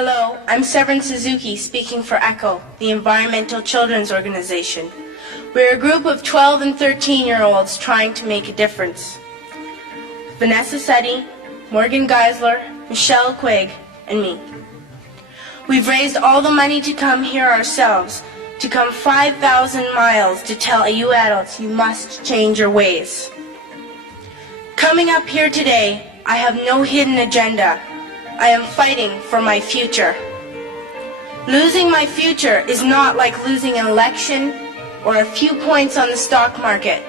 Hello, I'm Severin Suzuki speaking for ECHO, the Environmental Children's Organization. We're a group of 12 and 13-year-olds trying to make a difference. Vanessa Setti, Morgan Geisler, Michelle Quigg, and me. We've raised all the money to come here ourselves, to come 5,000 miles to tell you adults you must change your ways. Coming up here today, I have no hidden agenda. I am fighting for my future. Losing my future is not like losing an election or a few points on the stock market.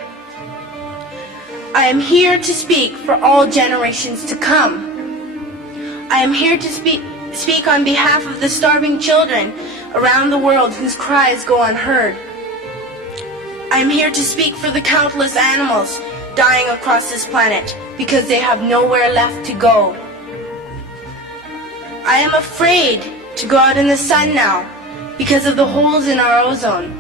I am here to speak for all generations to come. I am here to speak on behalf of the starving children around the world whose cries go unheard. I am here to speak for the countless animals dying across this planet because they have nowhere left to go. I am afraid to go out in the sun now because of the holes in our ozone.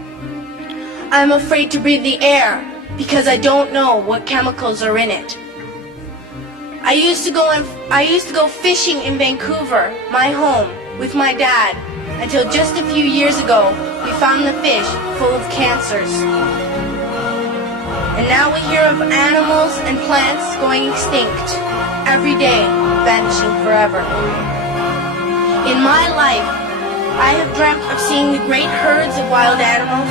I am afraid to breathe the air because I don't know what chemicals are in it. I used to go fishing in Vancouver, my home, with my dad, until just a few years ago we found the fish full of cancers. And now we hear of animals and plants going extinct, every day vanishing forever. In my life, I have dreamt of seeing the great herds of wild animals,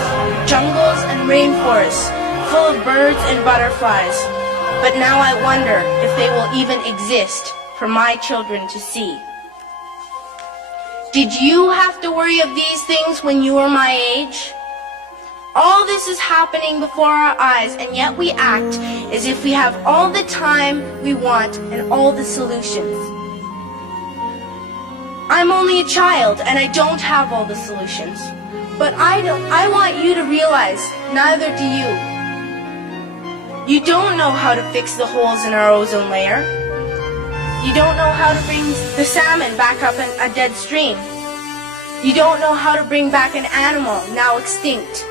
jungles and rainforests full of birds and butterflies. But now I wonder if they will even exist for my children to see. Did you have to worry of these things when you were my age? All this is happening before our eyes, and yet we act as if we have all the time we want and all the solutions. I'm only a child and I don't have all the solutions. But I want you to realize, neither do you. You don't know how to fix the holes in our ozone layer. You don't know how to bring the salmon back up in a dead stream. You don't know how to bring back an animal now extinct.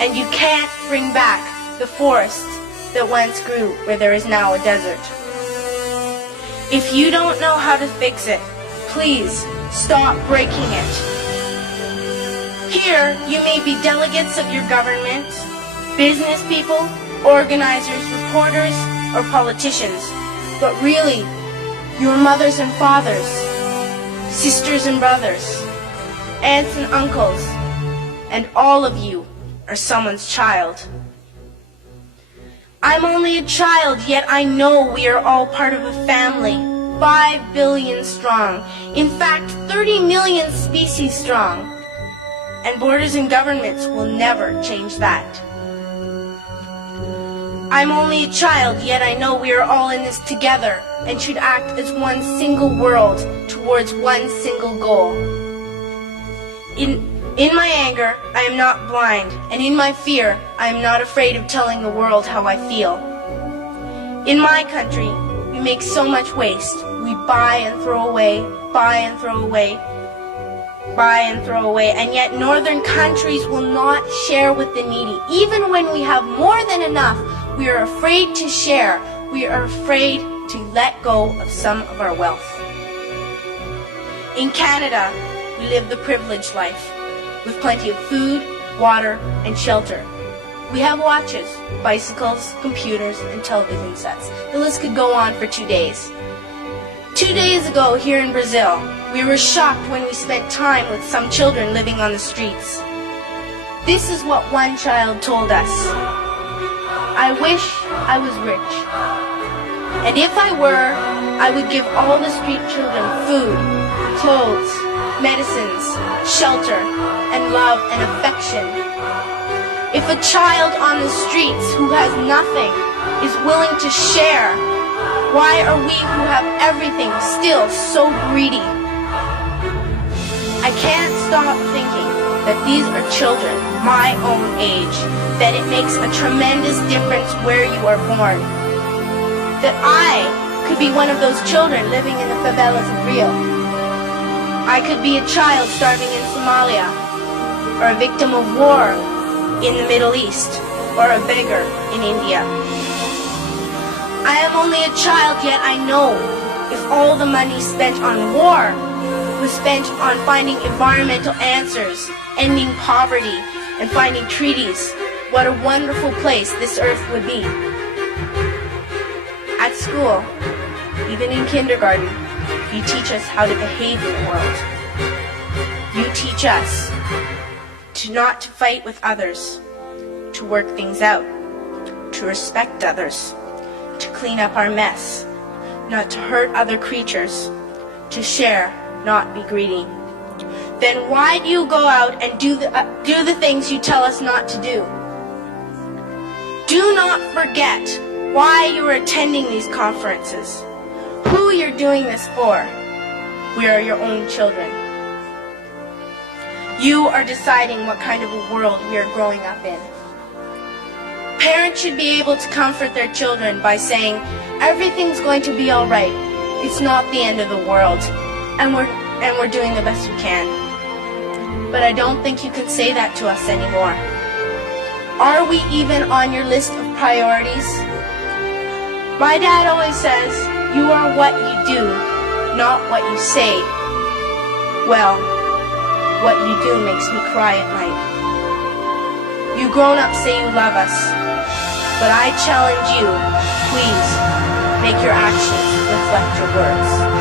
And you can't bring back the forest that once grew where there is now a desert. If you don't know how to fix it, please stop breaking it. Here, you may be delegates of your government, business people, organizers, reporters, or politicians, but really, your mothers and fathers, sisters and brothers, aunts and uncles, and all of you are someone's child. I'm only a child, yet I know we are all part of a family, 5 billion strong, in fact 30 million species strong, and borders and governments will never change that. I'm only a child, yet I know we are all in this together and should act as one single world towards one single goal. In my anger, I am not blind, and in my fear, I am not afraid of telling the world how I feel. In my country, we make so much waste. We buy and throw away, buy and throw away, buy and throw away, and yet northern countries will not share with the needy. Even when we have more than enough, we are afraid to share. We are afraid to let go of some of our wealth. In Canada, we live the privileged life, with plenty of food, water, and shelter. We have watches, bicycles, computers, and television sets. The list could go on for 2 days. 2 days ago, here in Brazil, we were shocked when we spent time with some children living on the streets. This is what one child told us. I wish I was rich. And if I were, I would give all the street children food, clothes, medicines, shelter, and love and affection. If a child on the streets who has nothing is willing to share, why are we who have everything still so greedy? I can't stop thinking that these are children my own age, that it makes a tremendous difference where you are born. That I could be one of those children living in the favelas of Rio. I could be a child starving in Somalia, or a victim of war in the Middle East, or a beggar in India. I am only a child, yet I know if all the money spent on war was spent on finding environmental answers, ending poverty, and finding treaties, what a wonderful place this earth would be. At school, even in kindergarten, you teach us how to behave in the world. You teach us to not to fight with others, to work things out, to respect others, to clean up our mess, not to hurt other creatures, to share, not be greedy. Then why do you go out and do the things you tell us not to do? Do not forget why you are attending these conferences, who you're doing this for. We are your own children. You are deciding what kind of a world we are growing up in. Parents should be able to comfort their children by saying, everything's going to be all right. It's not the end of the world, and we're doing the best we can. But I don't think you can say that to us anymore. Are we even on your list of priorities? My dad always says, you are what you do, not what you say. Well, what you do makes me cry at night. You grown-ups say you love us, but I challenge you, please, make your actions reflect your words.